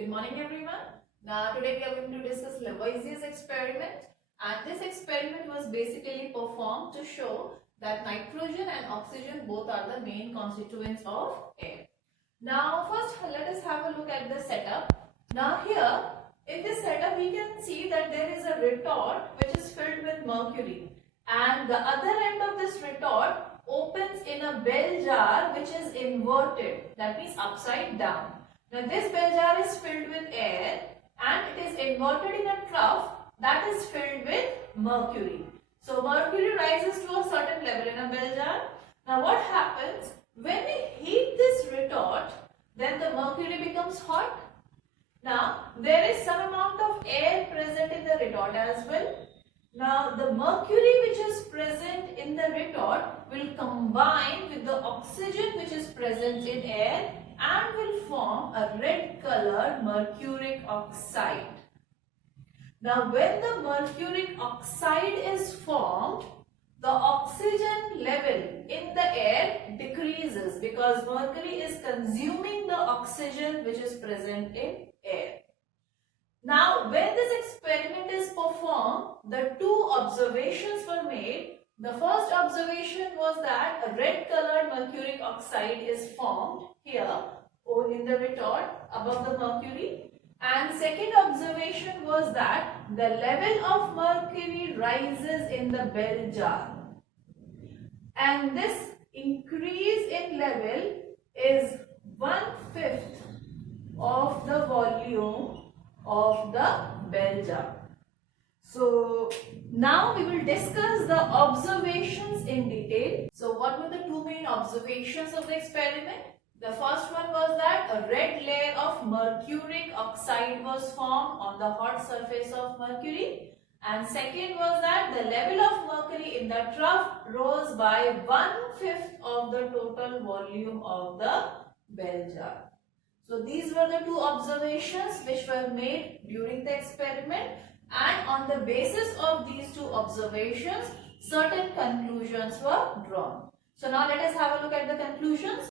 Good morning everyone. Now today we are going to discuss Lavoisier's experiment, and this experiment was basically performed to show that nitrogen and oxygen both are the main constituents of air. Now first let us have a look at the setup. Now here in this setup we can see that there is a retort which is filled with mercury, and the other end of this retort opens in a bell jar which is inverted, that means upside down. Now this bell jar is filled with air and it is inverted in a trough that is filled with mercury. So mercury rises to a certain level in a bell jar. Now what happens when we heat this retort, then the mercury becomes hot. Now there is some amount of air present in the retort as well. Now the mercury which is present in the retort will combine with the oxygen which is present in air and will form a red colored mercuric oxide. Now when the mercuric oxide is formed, the oxygen level in the air decreases because mercury is consuming the oxygen which is present in air. Now when this experiment is performed, the two observations were made. The first observation was that a red colored mercuric oxide is formed here in the retort above the mercury, and second observation was that the level of mercury rises in the bell jar, and this increase in level is 1/5 of the volume of the bell jar. So now we will discuss the observations in detail. So what were the two main observations of the experiment? The first one was that a red layer of mercuric oxide was formed on the hot surface of mercury, and second was that the level of mercury in the trough rose by 1/5 of the total volume of the bell jar. So these were the two observations which were made during the experiment, and on the basis of these two observations certain conclusions were drawn. So now let us have a look at the conclusions.